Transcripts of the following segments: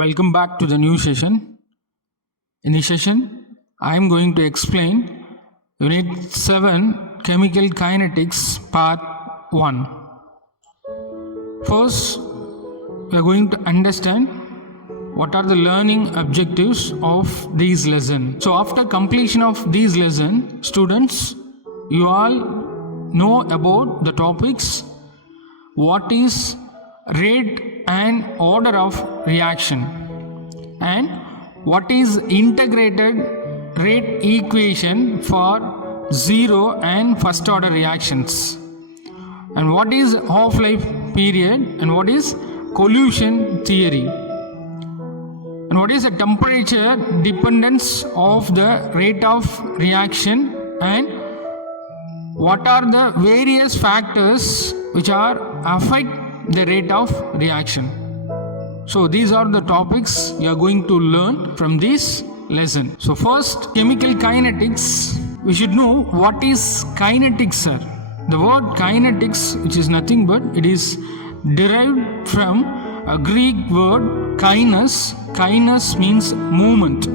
Welcome back to the new session. In this session, I am going to explain Unit 7 Chemical Kinetics Part 1. First, we are going to understand what are the learning objectives of these lessons. So after completion of these lessons, students, you all know about the topics, what is rate and order of reaction, and what is integrated rate equation for zero and first order reactions, and what is half-life period, and what is collusion theory, and what is the temperature dependence of the rate of reaction, and what are the various factors which are affect the rate of reaction. So these are the topics you are going to learn from this lesson. So first, chemical kinetics. We should know what is kinetics, sir. The word kinetics, which is nothing but it is derived from a Greek word kinos. Kinos means movement.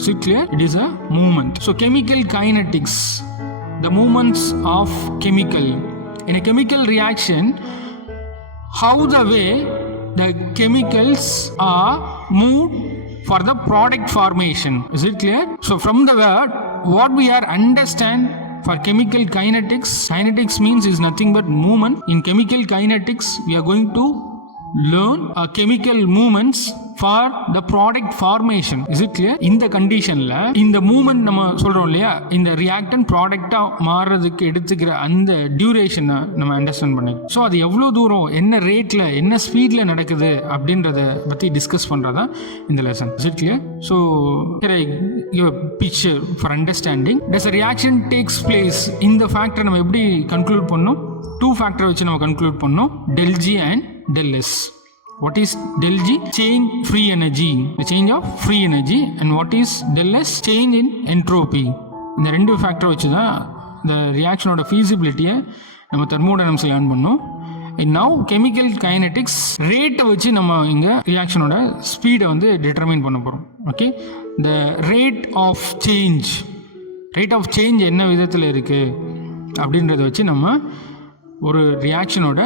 Is it clear? It is a movement. So chemical kinetics, the movements of chemical. In a chemical reaction, how the way the chemicals are moved for the product formation. Is it clear? So from the word, what we are understand for chemical kinetics, kinetics means is nothing but movement. In chemical kinetics, we are going to learn chemical movements for the product formation. Is it clear? இந்த கண்டிஷன்ல இந்த மூவ்மெண்ட் நம்ம சொல்றோம் இல்லையா, இந்த ரியாக்டன் ப்ராடக்டா மாறுறதுக்கு எடுத்துக்கிற அந்த டியூரேஷனை நம்ம அண்டர்ஸ்டாண்ட் பண்ணிக்கணும். ஸோ அது எவ்வளோ தூரம், என்ன ரேட்ல, என்ன ஸ்பீட்ல நடக்குது அப்படின்றத பத்தி டிஸ்கஸ் பண்றதா இந்த lesson. Is it clear? So picture for understanding does reaction takes place. இந்த ஃபேக்டரை நம்ம எப்படி கன்க்ளூட் பண்ணோம்? டூ ஃபேக்டரை வச்சு நம்ம கன்க்ளூட் பண்ணோம், del G and del S. What is del G? Change free energy, the change of free energy. And what is del S? Change in entropy. இந்த ரெண்டு ஃபேக்டர் வச்சு தான் இந்த ரியாக்ஷனோட ஃபீஸிபிலிட்டியை நம்ம தெர்மோடைனமிக்ஸில் லேர்ன் பண்ணோம். நவ் கெமிக்கல் கைனடிக்ஸ் ரேட்டை வச்சு நம்ம இங்கே ரியாக்ஷனோட ஸ்பீடை வந்து டிட்டர்மைன் பண்ண போகிறோம். Okay, the rate of change என்ன விதத்தில் இருக்குது அப்படின்றத வச்சு நம்ம ஒரு ரியாக்ஷனோட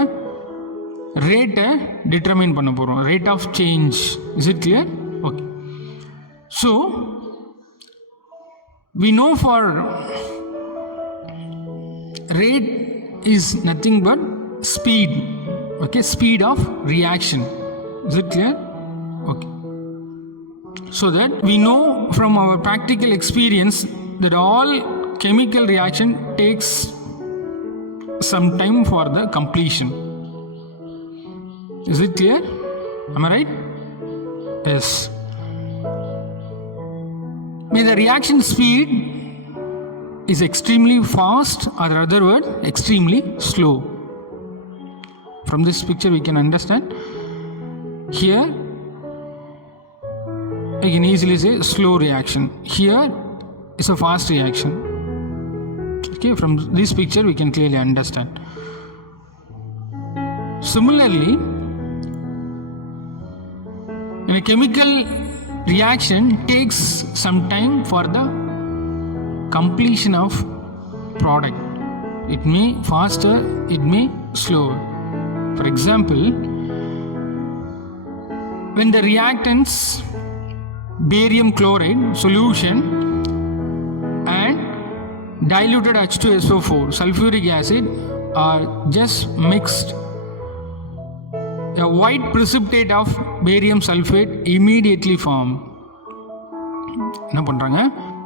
ரேட்டை டிட்டர்மைன் பண்ண போகிறோம். Rate of change. Is it clear? Okay. So we know for rate is nothing but speed. Okay, speed of reaction. Is it clear? Okay. So that we know from our practical experience that all chemical reaction takes some time for the completion. Is it clear? Am I right? Yes. May the reaction speed is extremely fast, or other word, extremely slow. From this picture we can understand. Here I can easily say slow reaction. Here is a fast reaction. Okay, from this picture we can clearly understand. Similarly, in a chemical reaction takes some time for the completion of product. It may faster, it may slower. For example, when the reactants barium chloride solution and diluted H2SO4 sulfuric acid are just mixed, a white precipitate of barium sulfate immediately form. என்ன பண்ணுறாங்க,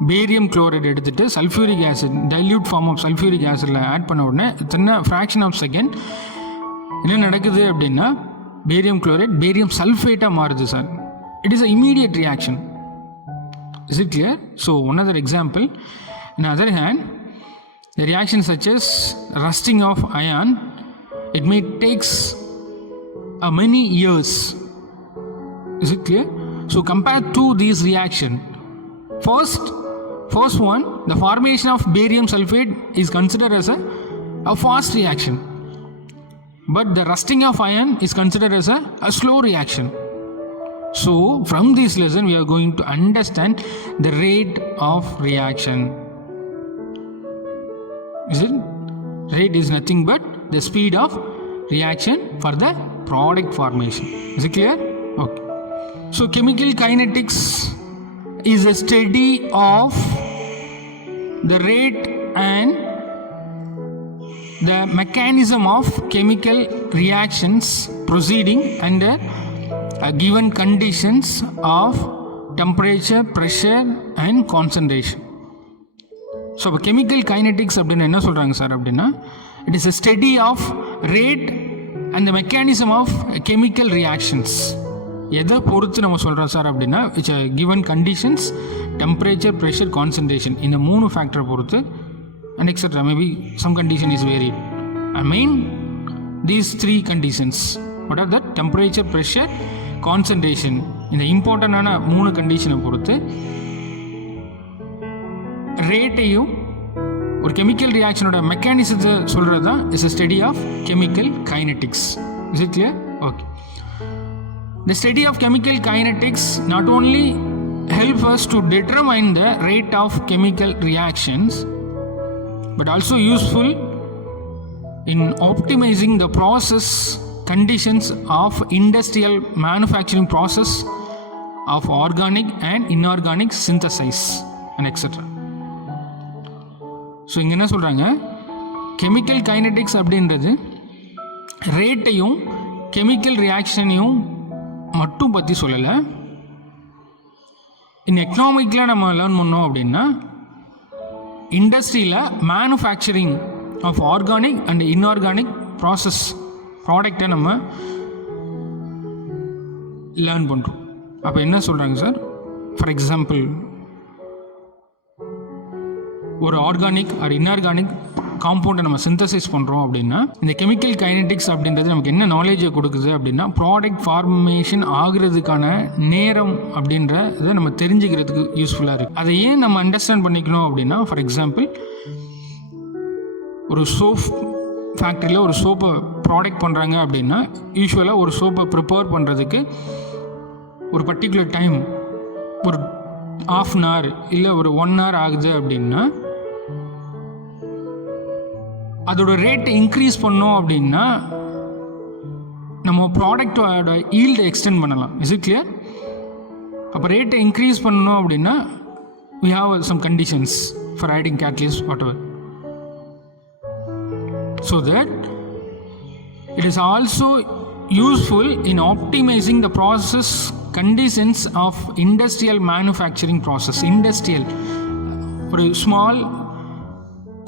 barium chloride எடுத்துகிட்டு sulphuric acid, dilute form of sulphuric ஆசிடில் add பண்ண உடனே சின்ன fraction of second என்ன நடக்குது அப்படின்னா பேரியம் குளோரைட் பேரியம் சல்ஃபேட்டாக மாறுது sir. It is a immediate reaction. Is it clear? So one other example, in other hand the reaction such as rusting of iron, it may takes many years. Is it clear? So compared to these reaction, first one, the formation of barium sulfate is considered as a fast reaction, but the rusting of iron is considered as a slow reaction. So from this lesson we are going to understand the rate of reaction. Is it? Rate is nothing but the speed of reaction for the product formation. Is it clear? Okay. So chemical kinetics is a study of the rate and the mechanism of chemical reactions proceeding under given conditions of temperature, pressure and concentration. So chemical kinetics அப்படின்னா என்ன சொல்கிறாங்க சார் அப்படின்னா, it is a study of rate and the mechanism of chemical reactions. எதை பொறுத்து நம்ம சொல்கிறோம் சார் அப்படின்னா, it's given conditions, temperature, pressure, concentration, இந்த 3 ஃபேக்டரை பொறுத்து and etc. Maybe some condition is varied. I mean these 3 conditions. What are that? Temperature, pressure, concentration. இந்த இம்பார்ட்டண்டான 3 கண்டிஷனை பொறுத்து ரேட்டையும் ஒரு கெமிக்கல் ரியாக்ஷனோட மெக்கானிசத்தை சொல்கிறது தான் is a study of chemical kinetics. Is it clear? Okay. The study of chemical kinetics not only help us to determine the rate of chemical reactions, but also useful in optimizing the process conditions of industrial manufacturing process of organic and inorganic synthesis and etc. So இங்கே என்ன சொல்கிறாங்க, chemical kinetics அப்படின்றது ரேட்டையும் கெமிக்கல் ரியாக்ஷனையும் மட்டும் பற்றி சொல்லலை. இந்த எக்கனாமிக்கில் நம்ம லேர்ன் பண்ணோம் அப்படின்னா, இண்டஸ்ட்ரியில் manufacturing of organic and inorganic process ப்ராடக்டை நம்ம லேர்ன் பண்ணுறோம். அப்போ என்ன சொல்கிறாங்க சார், ஃபார் எக்ஸாம்பிள் ஒரு ஆர்கானிக் ஆர் இன்ஆர்கானிக் காம்பவுண்டை நம்ம சிந்தசைஸ் பண்ணுறோம் அப்படின்னா, இந்த கெமிக்கல் கைனடிக்ஸ் அப்படின்றது நமக்கு என்ன நாலேஜை கொடுக்குது அப்படின்னா, ப்ராடக்ட் ஃபார்மேஷன் ஆகிறதுக்கான நேரம் அப்படின்றத நம்ம தெரிஞ்சுக்கிறதுக்கு யூஸ்ஃபுல்லாக இருக்குது. அதை ஏன் நம்ம அண்டர்ஸ்டாண்ட் பண்ணிக்கணும் அப்படின்னா, ஃபார் எக்ஸாம்பிள் ஒரு சோப் ஃபேக்ட்ரியில் ஒரு சோப்பை ப்ராடக்ட் பண்ணுறாங்க அப்படின்னா, யூஸ்வலாக ஒரு சோப்பை ப்ரிப்பேர் பண்ணுறதுக்கு ஒரு பர்டிகுலர் டைம், ஒரு 1/2 an hour இல்லை ஒரு 1 hour ஆகுது அப்படின்னா, அதோட ரேட்டை இன்க்ரீஸ் பண்ணோம் அப்படின்னா நம்ம ப்ராடக்டோட ஈல்டை எக்ஸ்டெண்ட் பண்ணலாம். Is it clear? அப்போ ரேட்டை இன்க்ரீஸ் பண்ணணும் அப்படின்னா we have some conditions for adding catalyst whatever, so that it is also useful in optimizing the process conditions of industrial manufacturing process. Industrial ஒரு ஸ்மால்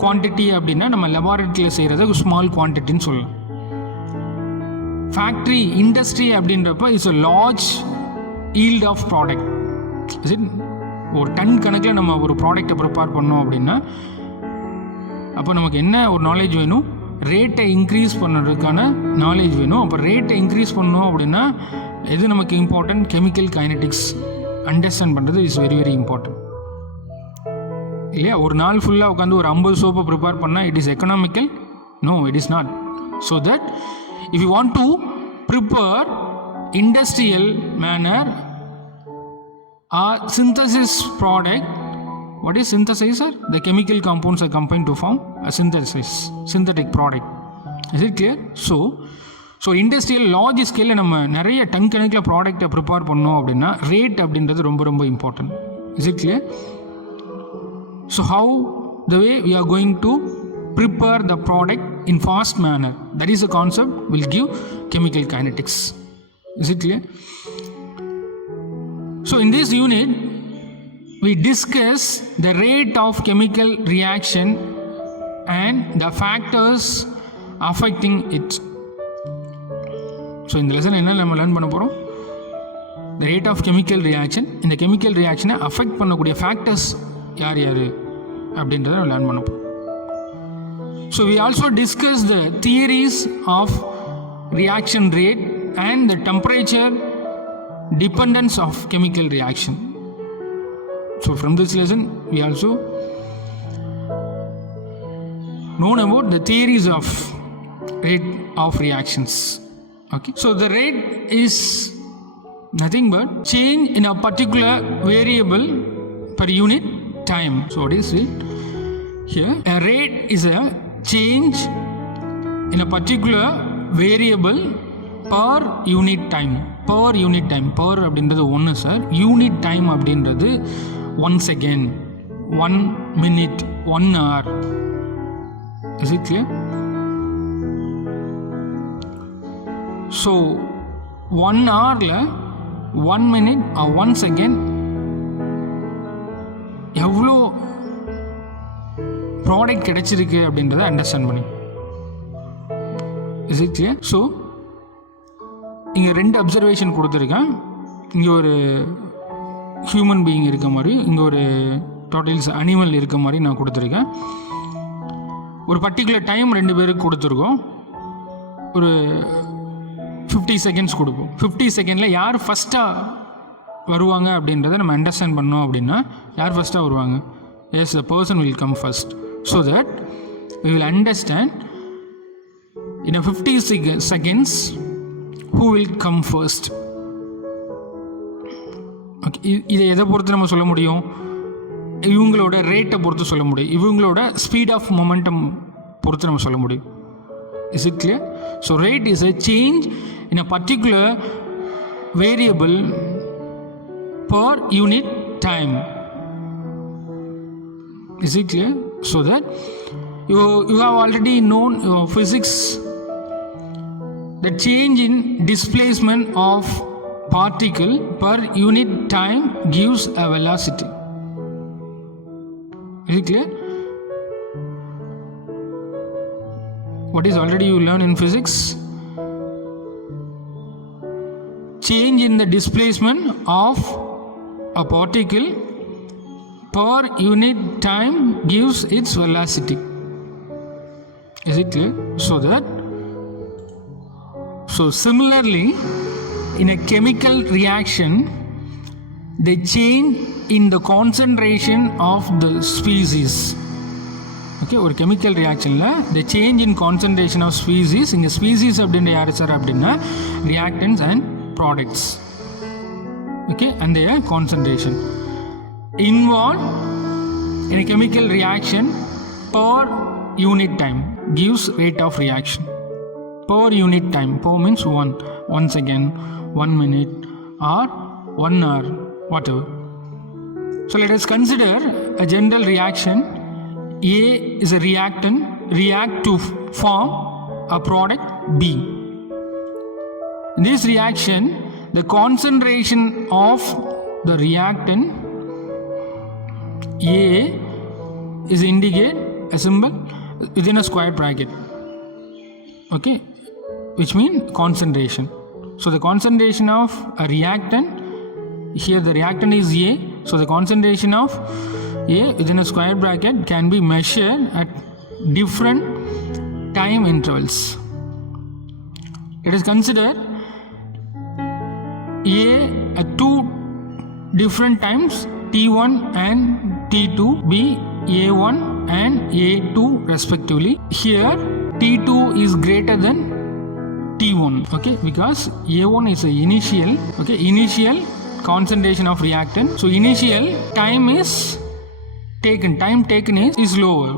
குவான்டிட்டி அப்படின்னா நம்ம லெபார்ட்டரியில் செய்கிறத ஒரு ஸ்மால் குவான்டிட்டின்னு சொல்லலாம். ஃபேக்ட்ரி இண்டஸ்ட்ரி அப்படின்றப்ப it's a large yield of product. Is it? ஒரு டன் கணக்கில் நம்ம ஒரு ப்ராடக்டை ப்ரிப்பேர் பண்ணோம் அப்படின்னா, அப்போ நமக்கு என்ன ஒரு நாலேஜ் வேணும், ரேட்டை இன்க்ரீஸ் பண்ணுறதுக்கான நாலேஜ் வேணும். அப்போ ரேட்டை இன்க்ரீஸ் பண்ணோம் அப்படின்னா எது நமக்கு இம்பார்ட்டன்ட், கெமிக்கல் கைனடிக்ஸ் அண்டர்ஸ்டாண்ட் பண்ணுறது இஸ் வெரி வெரி இம்பார்ட்டன்ட் இல்லையா? ஒரு நாள் ஃபுல்லாக உட்காந்து ஒரு 50 சோப்பை ப்ரிப்பேர் பண்ணால் it is economical? No, it is not. So that if you want to prepare industrial manner or synthesis product, what is synthesizer? The chemical compounds are combined to form a synthetic product. Is it clear? So industrial large ஸ்கேலில் நம்ம நிறைய டன் கணக்கில் ப்ராடக்டை ப்ரிப்பேர் பண்ணோம் அப்படின்னா ரேட் அப்படின்றது ரொம்ப ரொம்ப important. Is it clear? So how the way we are going to prepare the product in fast manner, that is a concept will give chemical kinetics. Is it clear? So in this unit we discuss the rate of chemical reaction and the factors affecting it. So இந்த லெசன் என்ன நம்ம லேர்ன் பண்ண போகிறோம், the rate of chemical reaction, இந்த கெமிக்கல் ரியாக்ஷனை அஃபெக்ட் பண்ணக்கூடிய ஃபேக்டர்ஸ் யார் யார் அப்படின்றத நம்ம லேர்ன் பண்ண போகிறோம். So we also discuss the theories of reaction rate and the temperature dependence of chemical reaction. So from this lesson we also known about the theories of rate of reactions. Okay, so the rate is nothing but change in a particular variable per unit time. So what is it here? A rate is a change in a particular variable per unit time. Per unit time, per அப்படின்றது ஒன்று sir, unit time அப்படின்றது 1 second, 1 minute, 1 hour. Is it clear? So 1 hourல 1 minute or 1 second எவ்வளோ ப்ராடக்ட் கிடைச்சிருக்கு அப்படின்றத அண்டர்ஸ்டாண்ட் பண்ணி. Is it clear? So இங்கே 2 அப்சர்வேஷன் கொடுத்துருக்கேன். இங்கே ஒரு ஹியூமன் பீயிங் இருக்க மாதிரி, இங்கே ஒரு டோட்டல்ஸ் அனிமல் இருக்க மாதிரி நான் கொடுத்துருக்கேன். ஒரு பர்டிகுலர் டைம் 2 பேருக்கு கொடுத்துருக்கோம். ஒரு 50 செகண்ட்ஸ் கொடுப்போம். 50 செகண்டில் யார் ஃபஸ்ட்டாக வருவாங்க அப்படின்றத நம்ம அண்டர்ஸ்டாண்ட் பண்ணோம். அப்படின்னா யார் ஃபஸ்ட்டாக வருவாங்க? Yes, the person will come first. So that we will understand in 50 seconds who will come first. Okay, இதை எதை பொறுத்து நம்ம சொல்ல முடியும்? இவங்களோட ரேட்டை பொறுத்து சொல்ல முடியும், இவங்களோட ஸ்பீட் ஆஃப் மொமெண்டம் பொறுத்து நம்ம சொல்ல முடியும். Is it clear? So rate is a change in a particular variable per unit time. Is it clear? So that you have already known physics. The change in displacement of particle per unit time gives a velocity. Is it clear? What is already you learn in physics? Change in the displacement of a particle per unit time gives its velocity. Is it clear? So similarly, in a chemical reaction, the change in the concentration of the species. Okay, ஒரு chemical ரியாக்ஷனில் the change in concentration of species. இங்கே species அப்படின்ற யார் sir அப்படின்னா reactants and products. Okay, அந்த concentration involve in a chemical reaction per unit time gives rate of reaction. Per unit time, per means 1 second, 1 minute or 1 hour, whatever. So let us consider a general reaction. A is a reactant, react to form a product B. In this reaction, the concentration of the reactant A is indicate a symbol within a square bracket. Okay, which means concentration. So the concentration of a reactant, here the reactant is A, so the concentration of A within a square bracket can be measured at different time intervals. Let us consider A at 2 different times, T1 and T2 be A1 and A2 respectively. Here T2 is greater than T1, okay, because A1 is a initial concentration of reactant. So initial time is taken, time taken is lower.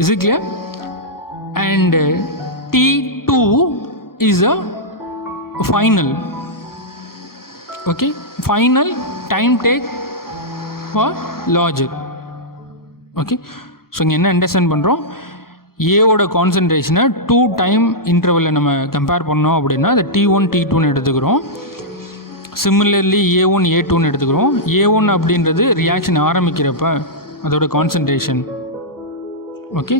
Is it clear? And T2 is a final. Okay, final time take for larger. Okay, so இங்கே என்ன அண்டர்ஸ்டாண்ட் பண்ணுறோம்? ஏவோட கான்சன்ட்ரேஷனை 2 டைம் இன்டர்வலில் நம்ம கம்பேர் பண்ணோம் அப்படின்னா அதை T1 T2ன்னு எடுத்துக்கிறோம். சிமிலர்லி A1 A2ன்னு எடுத்துக்கிறோம். A1 அப்படின்றது ரியாக்ஷன் ஆரம்பிக்கிறப்ப அதோட concentration. Okay,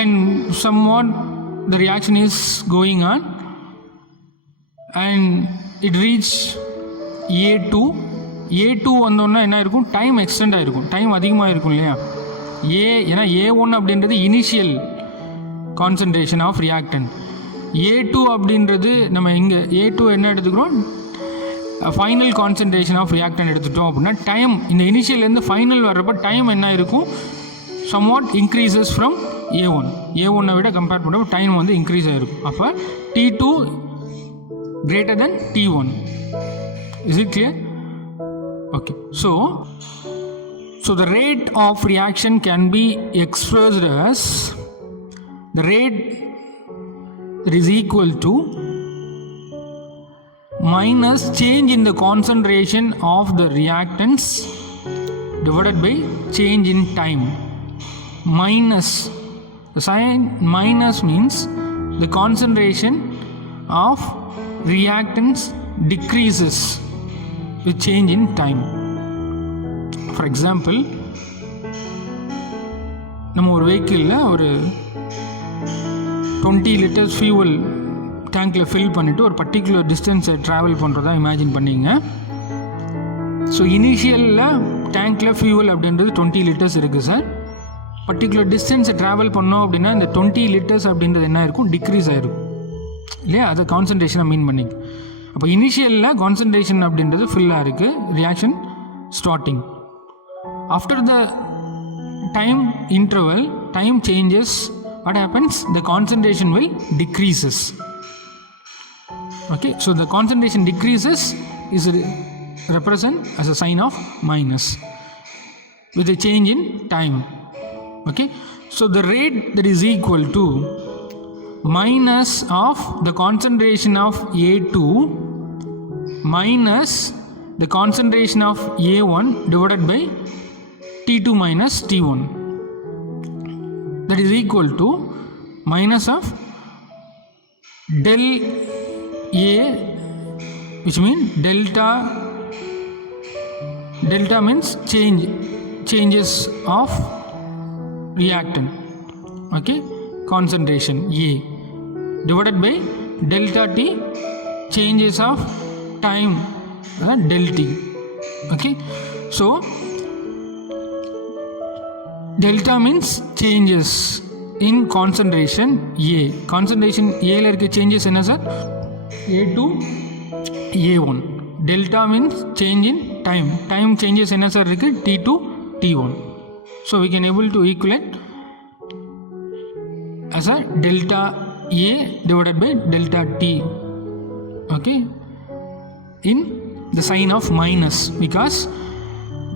and somewhat the reaction is going on and it reach A2 வந்தோன்னா என்ன இருக்கும்? டைம் எக்ஸ்டெண்ட் ஆகிருக்கும், டைம் அதிகமாக இருக்கும் இல்லையா? ஏன்னா A1 அப்படின்றது initial concentration of reactant. A2 அப்படின்றது நம்ம இங்கே A2 என்ன எடுத்துக்கிறோம், ஃபைனல் கான்சன்ட்ரேஷன் ஆஃப் ரியாக்டன் எடுத்துட்டோம் அப்படின்னா டைம் இந்த இனிஷியல்லேருந்து ஃபைனல் வர்றப்போ டைம் என்ன இருக்கும், somewhat increases from A1. A1 விட கம்பேர் பண்ணுறப்போ டைம் வந்து இன்க்ரீஸ் ஆகிருக்கும். அப்போ T2 greater than T1. Is it clear? Okay. So the rate of reaction can be expressed as the rate that is equal to minus change in the concentration of the reactants divided by change in time. Minus, the sign minus means the concentration of reactants decreases with change in time. For example, நம்ம ஒரு வெஹிக்கிளில் ஒரு 20 liters fuel டேங்க்கில் ஃபில் பண்ணிவிட்டு ஒரு பர்டிகுலர் டிஸ்டன்ஸை ட்ராவல் பண்ணுறதா இமேஜின் பண்ணிங்க. ஸோ இனிஷியலில் டேங்க்கில் ஃபியூவல் அப்படின்றது 20 liters இருக்குது சார். பர்டிகுலர் டிஸ்டன்ஸை ட்ராவல் பண்ணோம் அப்படின்னா இந்த 20 liters அப்படின்றது என்ன இருக்கும், டிக்ரீஸ் ஆகிருக்கும் இல்லையா, அது கான்சன்ட்ரேஷனை மீன் பண்ணிங்க. அப்போ இனிஷியலில் கான்சன்ட்ரேஷன் அப்படின்றது ஃபில்லாக இருக்குது, reaction starting. After the time interval, time changes, what happens, the concentration will decreases. Okay, so the concentration decreases is represent as a sign of minus with a change in time. Okay, so the rate that is equal to minus of the concentration of A2 minus the concentration of A1 divided by T2 minus T1, that is equal to minus of del A, which means delta means changes of reactant, okay, concentration A, divided by delta T, changes of time, del T. Okay, so delta means changes in concentration A. Concentration A la irukku changes enna sir, A2 A1. Delta means change in time. Time changes enna sir irukku, T2 T1. So we can able to equate as a delta A divided by delta T. Okay, in the sign of minus, because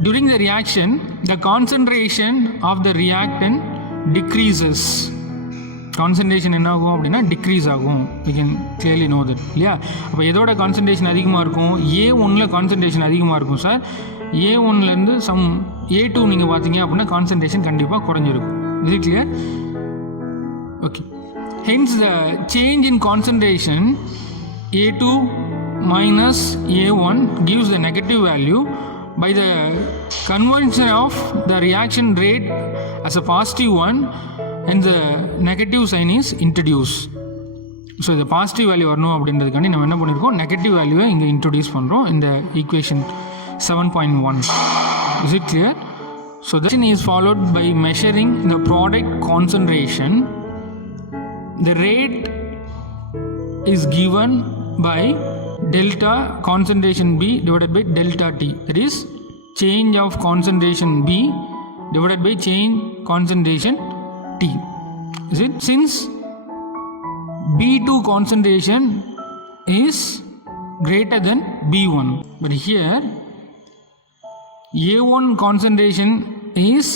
during the reaction the concentration of the reactant decreases. Concentration என்ன ஆகும் அப்படின்னா டிக்ரீஸ் ஆகும். we can clearly know that இல்லையா. அப்போ எதோட கான்சன்ட்ரேஷன் அதிகமாக இருக்கும், A1ல் கான்சன்ட்ரேஷன் அதிகமாக இருக்கும் சார். A1லேருந்து A2 நீங்கள் பார்த்தீங்க அப்படின்னா கான்சன்ட்ரேஷன் கண்டிப்பாக குறைஞ்சிருக்கும். இது clear? Okay, hence the change in concentration A2 minus A1 gives the negative value by the conversion of the reaction rate as a positive one, and the negative sign is introduced. So இந்த positive value வரணும் அப்படின்றதுக்காண்டி நம்ம என்ன பண்ணியிருக்கோம், நெகட்டிவ் வேல்யூவை இங்கே இன்ட்ரடியூஸ் பண்ணுறோம் இந்த ஈக்குவேஷன் 7.1. Is it clear? So this is followed by measuring the product concentration. The rate is given by delta concentration B divided by delta T, that is change of concentration B divided by change concentration T. Is it? Since B2 concentration is greater than B1, but here A1 concentration is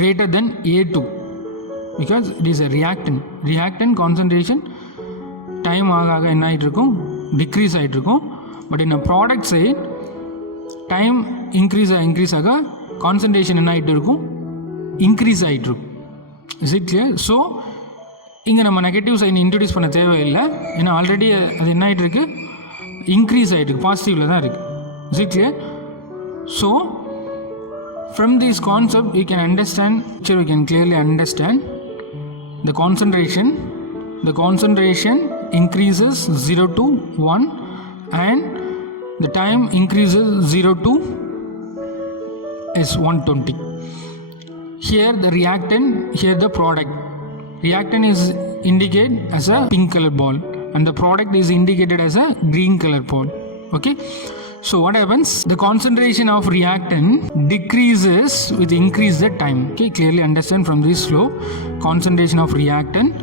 greater than A2 because it is a reactant concentration time ஆக என்ன ஆகிட்டு இருக்கும், டிக்ரீஸ் ஆகிட்டு இருக்கும். பட் இந்த product side time increase ஆக கான்சன்ட்ரேஷன் என்ன ஆகிட்டு இருக்கும், இன்க்ரீஸ் ஆகிட்டு இருக்கும். Is it clear? ஸோ இங்கே நம்ம நெகட்டிவ் சைன் இன்ட்ரடியூஸ் பண்ண தேவையில்லை, ஏன்னா ஆல்ரெடி அது என்ன ஆகிட்டு இருக்குது, இன்க்ரீஸ் ஆகிட்டு இருக்கு, பாசிட்டிவில் தான் இருக்குது. Is it clear? So from this concept you can understand, we can clearly understand the concentration increases 0 to 1 and the time increases 0 to is 120. Here the reactant, here the product. Reactant is indicate as a pink color ball and the product is indicated as a green color ball. Okay, so what happens? The concentration of reactant decreases with increase the time. Okay, clearly understand from this flow. Concentration of reactant,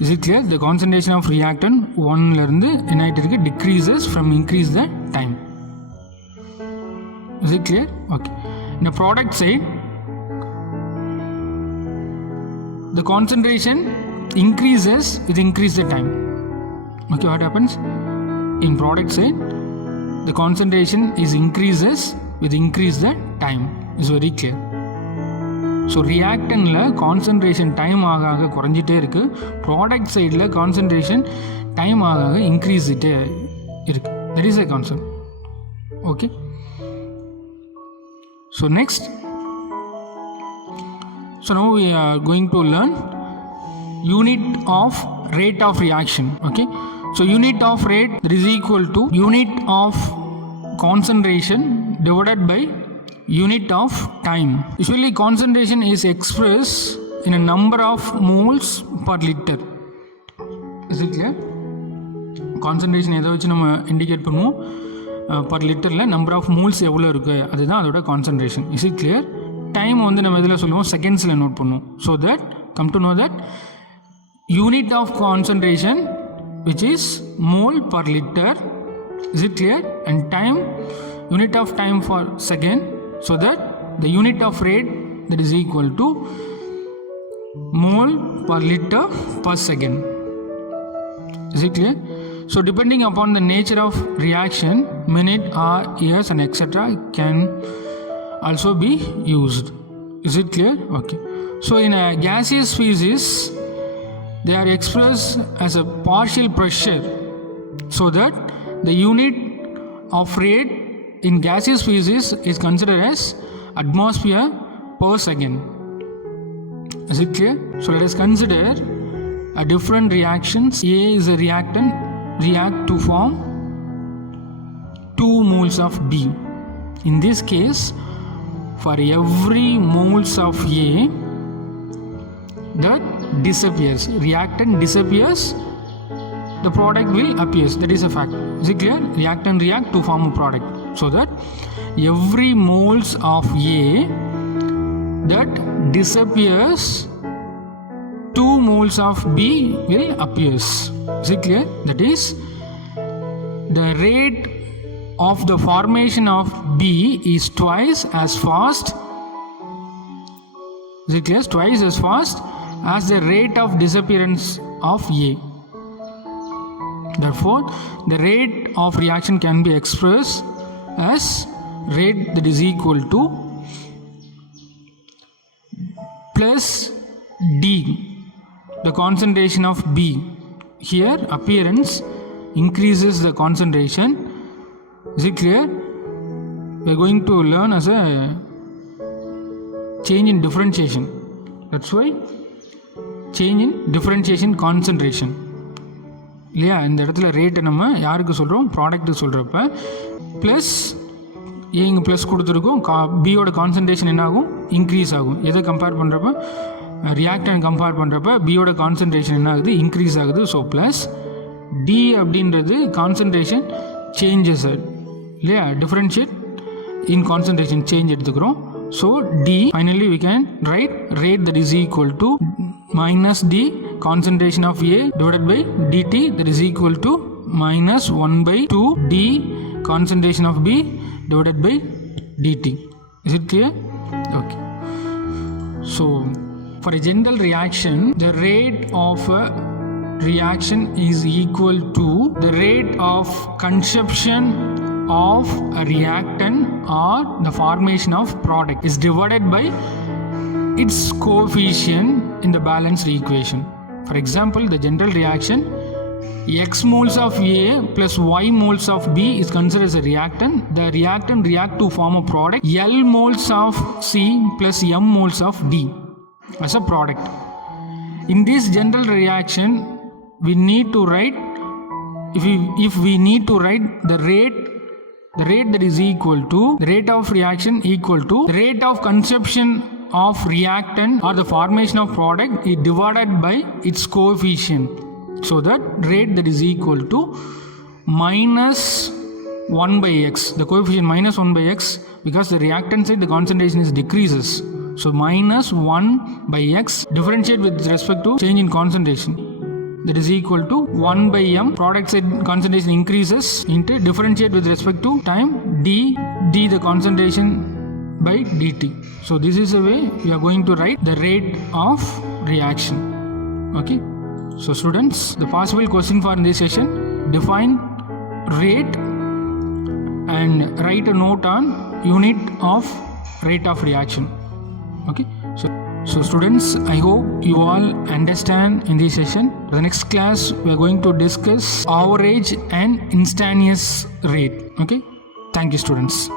is it clear? The concentration of reactant 1 decreases from increase the time. Is it clear? Okay. In the product side, the concentration increases with increase the time. Okay, what happens? In product side, the concentration is increases with increase the time. Is very clear. So reactant la concentration time ஆக குறைஞ்சிட்டே இருக்கு. Product side la concentration time ஆக increase இட்டே இருக்கு. That is a concept. Okay. So next. So now we are going to learn unit of rate of reaction. Okay. So unit of rate that is equal to unit of concentration divided by unit of time. Usually concentration is expressed in a number of moles per liter. Is it clear? Concentration எதை வச்சு நம்ம indicate பண்ணுவோம்? per லிட்டரில் number of moles எவ்வளோ இருக்குது அதுதான் அதோட concentration. Is it clear? Time வந்து நம்ம இதில் சொல்லுவோம் செகண்ட்ஸில் நோட் பண்ணுவோம். So that come to know that unit of concentration which is mole per liter. Is it clear? And time, unit of time for second, so that the unit of rate that is equal to mole per liter per second. Is it clear? So depending upon the nature of reaction, minute, hour, years and etc. can also be used. Is it clear? Okay. So in a gaseous species, they are expressed as a partial pressure, so that the unit of rate in gaseous species is considered as atmosphere per second. Is it clear? So let us consider a different reactions. A is a reactant, react to form 2 moles of B. In this case, for every moles of A, that disappears, reactant disappears, the product will appears. That is a fact. Is it clear? Reactant react to form a product, so that every moles of A that disappears, 2 moles of B will appears. Is it clear? That is the rate of the formation of B is twice as fast. Is it clear? Twice as fast as the rate of disappearance of A. Therefore, the rate of reaction can be expressed as rate that is equal to plus D, the concentration of B. Here, appearance increases the concentration. Is it clear? We are going to learn as a change in differentiation. That's why change in differentiation concentration. இல்லையா? இந்த இடத்துல ரேட்டை நம்ம யாருக்கு சொல்கிறோம்? ப்ராடக்ட்டு சொல்கிறப்ப plus A இங்கே ப்ளஸ் கொடுத்துருக்கோம், பியோட கான்சன்ட்ரேஷன் என்ன ஆகும்? இன்க்ரீஸ் ஆகும். எதை கம்பேர் பண்ணுறப்ப? ரியாக்டன் கம்பேர் பண்ணுறப்ப பியோட கான்சன்ட்ரேஷன் என்ன ஆகுது? இன்க்ரீஸ் ஆகுது. ஸோ ப்ளஸ் டி அப்படின்றது கான்சன்ட்ரேஷன் சேஞ்சஸ் இல்லையா? டிஃப்ரென்ஷியேட் இன் கான்சன்ட்ரேஷன் சேஞ்ச் எடுத்துக்கிறோம். So D, finally we can write rate that is equal to minus D concentration of A divided by dt, that is equal to minus 1 by 2 D concentration of B divided by dt. Is it clear? Okay. So for a general reaction, the rate of a reaction is equal to the rate of consumption of a reactant or the formation of product is divided by its coefficient in the balanced equation. For example, the general reaction X moles of A plus Y moles of B is considered as a reactant. The reactant react to form a product L moles of C plus M moles of D as a product. In this general reaction, we need to write, if we need to write the rate that is equal to the rate of reaction equal to the rate of consumption of reactant or the formation of product is divided by its coefficient. So that rate that is equal to minus 1 by x. The coefficient minus 1 by x, because the reactant side the concentration is decreases. So minus 1 by x differentiate with respect to change in concentration. That is equal to 1 by m, product side concentration increases, into differentiate with respect to time d the concentration by dt. So this is the way we are going to write the rate of reaction. Okay. So students, the possible question for this session, define rate and write a note on unit of rate of reaction. Okay. So students, I hope you all understand in this session. The next class we are going to discuss average and instantaneous rate. Okay. Thank you students.